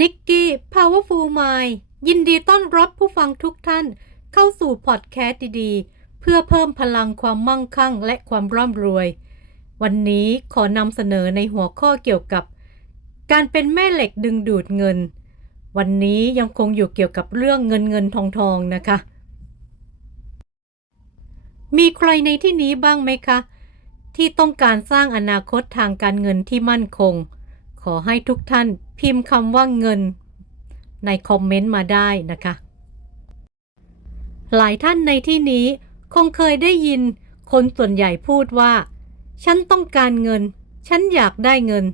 นิกกี้ Powerful Mind ยินดีต้อนรับผู้ฟังทุกท่านเข้าสู่พอดแคสต์ดีๆ เพื่อเพิ่มพลังความมั่งคั่งและความร่ำรวย วันนี้ขอนำเสนอในหัวข้อเกี่ยวกับ การเป็นแม่เหล็กดึงดูดเงิน วันนี้ยังคงอยู่เกี่ยวกับเรื่องเงินเงินทองทองนะคะ มีใครในที่นี้บ้างไหมคะ ที่ต้องการสร้างอนาคตทางการเงินที่มั่นคง ขอให้ทุกท่าน พิมพ์คำว่าเงิน ในคอมเมนต์มาได้นะคะ หลายท่านในที่นี้คงเคยได้ยินคนส่วนใหญ่พูดว่า ฉันต้องการเงิน ฉันอยากได้เงิน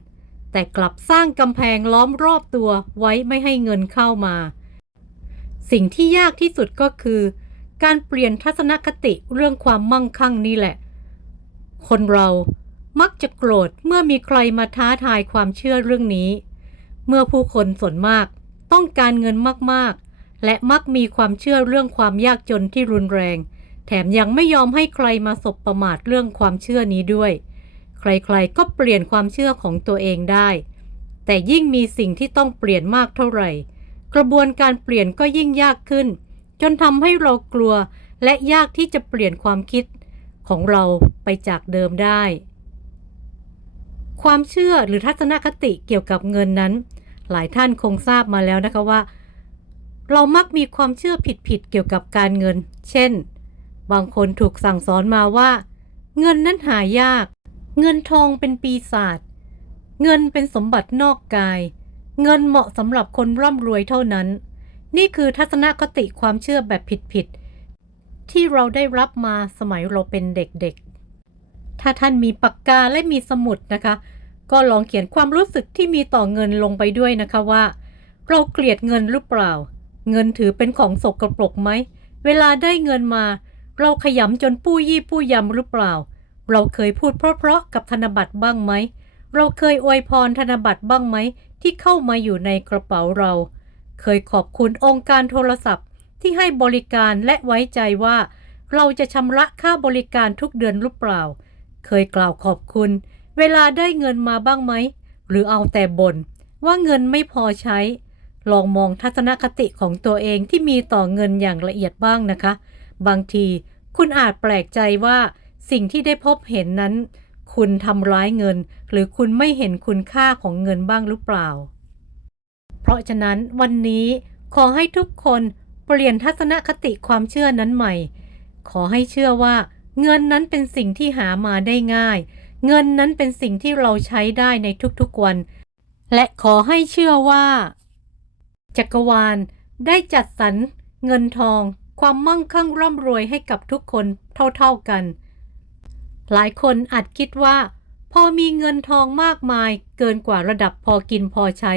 แต่กลับสร้างกำแพงล้อมรอบตัวไว้ไม่ให้เงินเข้ามา สิ่งที่ยากที่สุดก็คือ การเปลี่ยนทัศนคติเรื่องความมั่งคั่งนี่แหละ คนเรามักจะโกรธเมื่อมีใครมาท้าทายความเชื่อเรื่องนี้ เมื่อผู้คนส่วนมากต้องการเงินมากๆ และมักมีความเชื่อเรื่องความยากจนที่รุนแรง แถมยังไม่ยอมให้ใครมาสบประมาทเรื่องความเชื่อนี้ด้วย ใครๆก็เปลี่ยนความเชื่อของตัวเองได้ แต่ยิ่งมีสิ่งที่ต้องเปลี่ยนมากเท่าไหร่ กระบวนการเปลี่ยนก็ยิ่งยากขึ้น จนทำให้เรากลัวและยากที่จะเปลี่ยนความคิดของเราไปจากเดิมได้ ความเชื่อหรือทัศนคติเกี่ยวกับเงินนั้น หลายท่านคงทราบมาแล้วนะคะว่า เรามักมีความเชื่อผิดๆเกี่ยวกับการเงิน เช่น บางคนถูกสั่งสอนมาว่า เงินนั้นหายาก เงินทองเป็นปีศาจเงินเป็นสมบัตินอกกาย เงินเหมาะสำหรับคนร่ำรวยเท่านั้น นี่คือทัศนคติความเชื่อแบบผิดๆที่เราได้รับมาสมัยเราเป็นเด็กๆ ถ้าท่านมีปากกาและมีสมุดนะคะ ก็ลองเขียนความรู้สึกที่มีต่อเงินลงไปด้วยนะคะว่า เราเกลียดเงินหรือเปล่า เงินถือเป็นของสกปรกไหม เวลาได้เงินมา เราขยำจนปู้ยี่ปู้ยำหรือเปล่า เราเคยพูดเพราะๆกับธนบัตรบ้างไหม เราเคยอวยพรธนบัตรบ้างไหม ที่เข้ามาอยู่ในกระเป๋าเรา เคยขอบคุณองค์การโทรศัพท์ ที่ให้บริการและไว้ใจว่า เราจะชำระค่าบริการทุกเดือนหรือเปล่า เคยกล่าวขอบคุณ เวลาได้เงินมาบ้างไหม หรือเอาแต่บ่นว่าเงินไม่พอใช้ ลองมองทัศนคติของตัวเองที่มีต่อเงินอย่างละเอียดบ้างนะคะ บางทีคุณอาจแปลกใจว่าสิ่งที่ได้พบเห็นนั้น คุณทำร้ายเงิน หรือคุณไม่เห็นคุณค่าของเงินบ้างหรือเปล่า เพราะฉะนั้นวันนี้ขอให้ทุกคนเปลี่ยนทัศนคติความเชื่อนั้นใหม่ ขอให้เชื่อว่า เงินนั้นเป็นสิ่งที่หามาได้ง่าย เงินนั้นเป็นสิ่งที่เราใช้ได้ในทุกๆวัน และขอให้เชื่อว่า จักรวาลได้จัดสรรเงินทอง ความมั่งคั่งร่ำรวยให้กับทุกคนเท่าๆกัน หลายคนอาจคิดว่า พอมีเงินทองมากมายเกินกว่าระดับพอกินพอใช้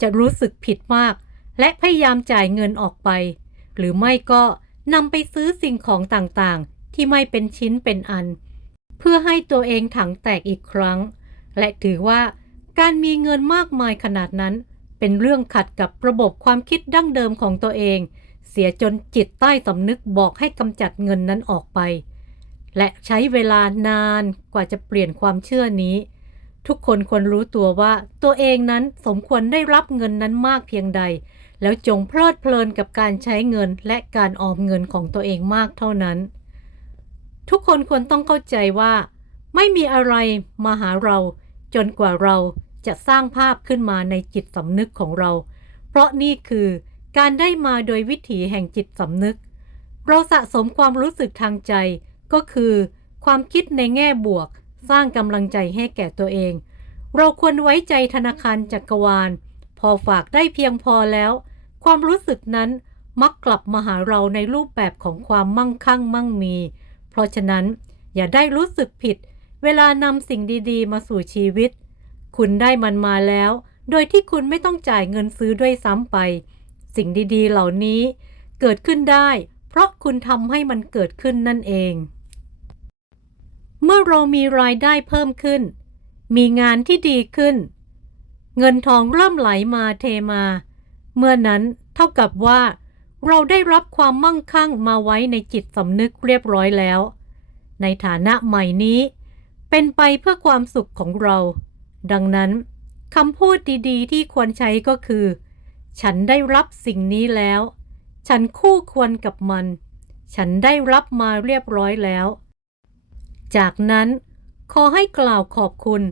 จะรู้สึกผิดมาก และพยายามจ่ายเงินออกไป หรือไม่ก็นำไปซื้อสิ่งของต่างๆ ที่ไม่เป็นชิ้นเป็นอัน เพื่อให้ตัวเองถังแตกอีกครั้ง และถือว่าการมีเงินมากมายขนาดนั้น เป็นเรื่องขัดกับระบบความคิดดั้งเดิมของตัวเอง เสียจนจิตใต้สำนึกบอกให้กำจัดเงินนั้นออกไป และใช้เวลานานกว่าจะเปลี่ยนความเชื่อนี้ ทุกคนควรรู้ตัวว่าตัวเองนั้นสมควรได้รับเงินนั้นมากเพียงใด แล้วจงเพลิดเพลินกับการใช้เงินและการออมเงินของตัวเองมากเท่านั้น ทุกคนควรต้องเข้าใจว่า ไม่มีอะไรมาหาเรา จนกว่าเราจะสร้างภาพขึ้นมาในจิตสำนึกของเรา เพราะนี่คือการได้มาโดยวิถีแห่งจิตสำนึก เราสะสมความรู้สึกทางใจก็คือ ความคิดในแง่บวก สร้างกำลังใจให้แก่ตัวเอง เราควรไว้ใจธนาคารจักรวาล พอฝากได้เพียงพอแล้ว ความรู้สึกนั้นมักกลับมาหาเราในรูปแบบของความมั่งคั่งมั่งมี ราะฉะนั้นอย่าได้รู้สึกผิด เวลานำสิ่งดีๆ มาสู่ชีวิต คุณได้มันมาแล้ว โดยที่คุณไม่ต้องจ่ายเงินซื้อด้วยซ้ำไป สิ่งดีๆ เหล่านี้เกิดขึ้นได้ เพราะคุณทำให้มันเกิดขึ้นนั่นเอง เมื่อเรามีรายได้เพิ่มขึ้น มีงานที่ดีขึ้น เงินทองเริ่มไหลมาเทมา เมื่อนั้นเท่ากับว่า เราได้รับความมั่งคั่งมาไว้ในจิตสำนึกเรียบร้อยแล้ว ในฐานะใหม่นี้ เป็นไปเพื่อความสุขของเรา ดังนั้นคำพูดดีๆ ที่ควรใช้ก็คือ ฉันได้รับสิ่งนี้แล้ว ฉันคู่ควรกับมัน ฉันได้รับมาเรียบร้อยแล้ว จากนั้นขอให้กล่าวขอบคุณ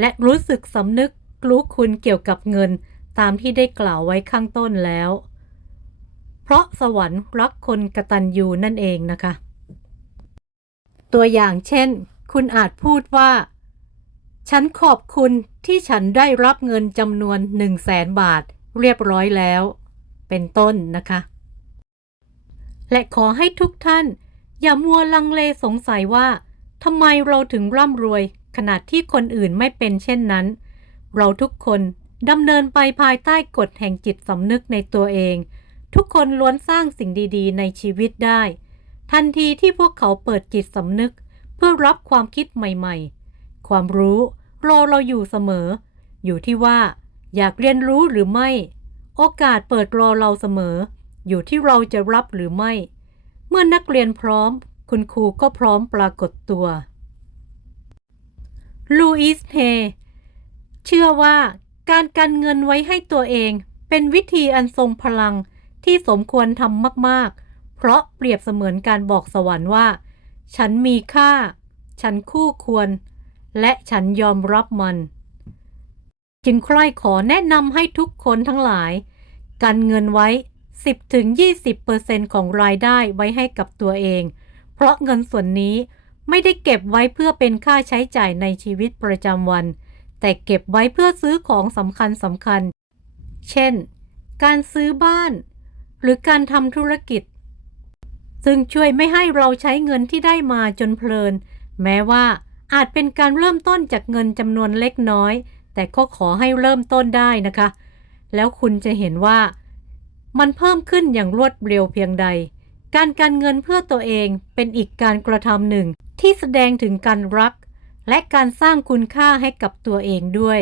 และรู้สึกสำนึกรู้คุณเกี่ยวกับเงินตามที่ได้กล่าวไว้ข้างต้นแล้ว เพราะสวรรค์รักคนกระตัญญูนั่นเองนะคะ ตัวอย่างเช่น คุณอาจพูดว่า ฉันขอบคุณที่ฉันได้รับเงินจำนวน1 0 0 0 0แสนบาทเรียบร้อยแล้ว เป็นต้นนะคะ และขอให้ทุกท่าน อย่ามัวลังเลสงสัยว่าทำไมเราถึงร่ำรวยขนาดที่คนอื่นไม่เป็นเช่นนั้น เราทุกคนดำเนินไปภายใต้กฎแห่งจิตสำนึกในตัวเอง ทุกคนล้วนสร้างสิ่งดีๆ ในชีวิตได้ ทันทีที่พวกเขาเปิดจิตสำนึก เพื่อรับความคิดใหม่ๆ ความรู้รอเราอยู่เสมอ อยู่ที่ว่า อยากเรียนรู้หรือไม่ โอกาสเปิดรอเราเสมอ อยู่ที่เราจะรับหรือไม่ เมื่อนักเรียนพร้อม คุณครูก็พร้อมปรากฏตัวลูอิสเฮเชื่อว่าการกันเงินไว้ให้ตัวเองเป็นวิธีอันทรงพลัง ที่สมควรทำมากๆ เพราะเปรียบเสมือนการบอกสวรรค์ว่า ฉันมีค่า ฉันคู่ควร และฉันยอมรับมัน จึงใคร่ขอแนะนำให้ทุกคนทั้งหลาย กันเงินไว้ 10-20%ของรายได้ไว้ให้กับตัวเอง เพราะเงินส่วนนี้ไม่ได้เก็บไว้เพื่อเป็นค่าใช้จ่ายในชีวิตประจำวัน แต่เก็บไว้เพื่อซื้อของสำคัญสำคัญ เช่น การซื้อบ้าน หรือการทำธุรกิจ ซึ่งช่วยไม่ให้เราใช้เงินที่ได้มาจนเพลิน แม้ว่าอาจเป็นการเริ่มต้นจากเงินจำนวนเล็กน้อย แต่ก็ขอให้เริ่มต้นได้นะคะ แล้วคุณจะเห็นว่า มันเพิ่มขึ้นอย่างรวดเร็วเพียงใด การการเงินเพื่อตัวเองเป็นอีกการกระทำหนึ่ง ที่แสดงถึงการรัก และการสร้างคุณค่าให้กับตัวเองด้วย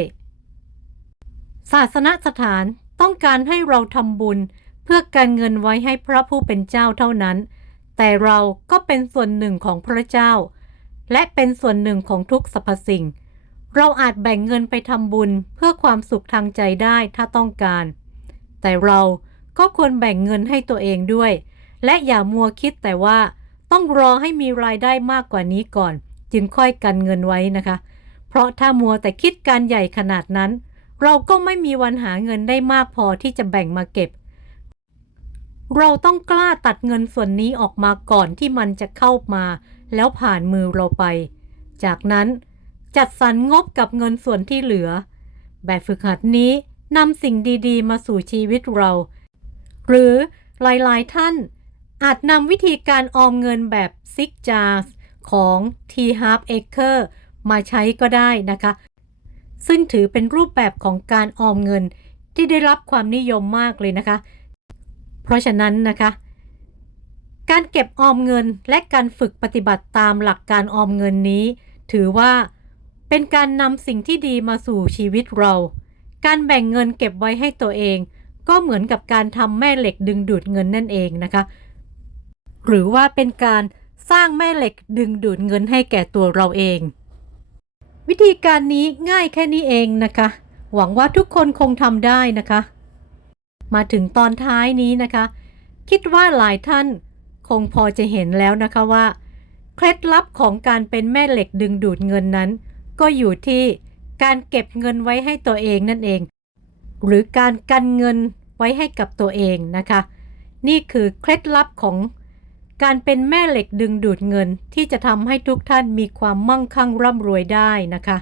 ศาสนสถานต้องการให้เราทำบุญ เพื่อการเงินไว้ให้พระผู้เป็นเจ้าเท่านั้น แต่เราก็เป็นส่วนหนึ่งของพระเจ้า และเป็นส่วนหนึ่งของทุกสรรพสิ่ง เราอาจแบ่งเงินไปทำบุญเพื่อความสุขทางใจได้ถ้าต้องการ แต่เราก็ควรแบ่งเงินให้ตัวเองด้วย และอย่ามัวคิดแต่ว่าต้องรอให้มีรายได้มากกว่านี้ก่อน จึงค่อยกันเงินไว้นะคะ เพราะถ้ามัวแต่คิดการใหญ่ขนาดนั้น เราก็ไม่มีวันหาเงินได้มากพอที่จะแบ่งมาเก็บ เราต้องกล้าตัดเงินส่วนนี้ออกมาก่อนที่มันจะเข้ามา แล้วผ่านมือเราไป จากนั้นจัดสรรงบกับเงินส่วนที่เหลือ แบบฝึกหัดนี้นำสิ่งดีๆ มาสู่ชีวิตเรา หรือหลายๆท่านอาจนำวิธีการออมเงินแบบซิกจาสของ T Half Acre มาใช้ก็ได้นะคะ ซึ่งถือเป็นรูปแบบของการออมเงินที่ได้รับความนิยมมากเลยนะคะ เพราะฉะนั้นนะคะ การเก็บออมเงินและการฝึกปฏิบัติตามหลักการออมเงินนี้ ถือว่าเป็นการนำสิ่งที่ดีมาสู่ชีวิตเรา การแบ่งเงินเก็บไว้ให้ตัวเอง ก็เหมือนกับการทำแม่เหล็กดึงดูดเงินนั่นเองนะคะ หรือว่าเป็นการสร้างแม่เหล็กดึงดูดเงินให้แก่ตัวเราเอง วิธีการนี้ง่ายแค่นี้เองนะคะ หวังว่าทุกคนคงทำได้นะคะ มาถึงตอนท้ายนี้นะคะ คิดว่าหลายท่านคงพอจะเห็นแล้วนะคะว่า เคล็ดลับของการเป็นแม่เหล็กดึงดูดเงินนั้น ก็อยู่ที่การเก็บเงินไว้ให้ตัวเองนั่นเอง หรือการกันเงินไว้ให้กับตัวเองนะคะ นี่คือเคล็ดลับของการเป็นแม่เหล็กดึงดูดเงินที่จะทำให้ทุกท่านมีความมั่งคั่งร่ำรวยได้นะคะ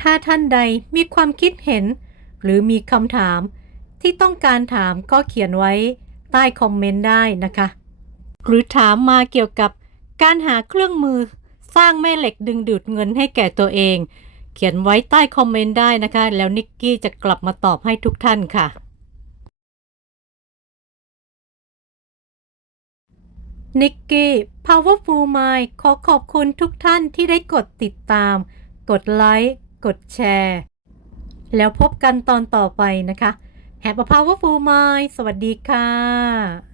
ถ้าท่านใดมีความคิดเห็น หรือมีคำถามที่ต้องการถามก็เขียนไว้ใต้คอมเมนต์ได้นะคะ หรือถามมาเกี่ยวกับการหาเครื่องมือสร้างแม่เหล็กดึงดูดเงินให้แก่ตัวเอง เขียนไว้ใต้คอมเมนต์ได้นะคะ แล้วนิกกี้จะกลับมาตอบให้ทุกท่านค่ะ นิกกี้ Powerful Mind ขอขอบคุณทุกท่านที่ได้กดติดตาม กดไลค์ กดแชร์ แล้วพบกันตอนต่อไปนะคะ Have a Powerful Mind สวัสดีค่ะ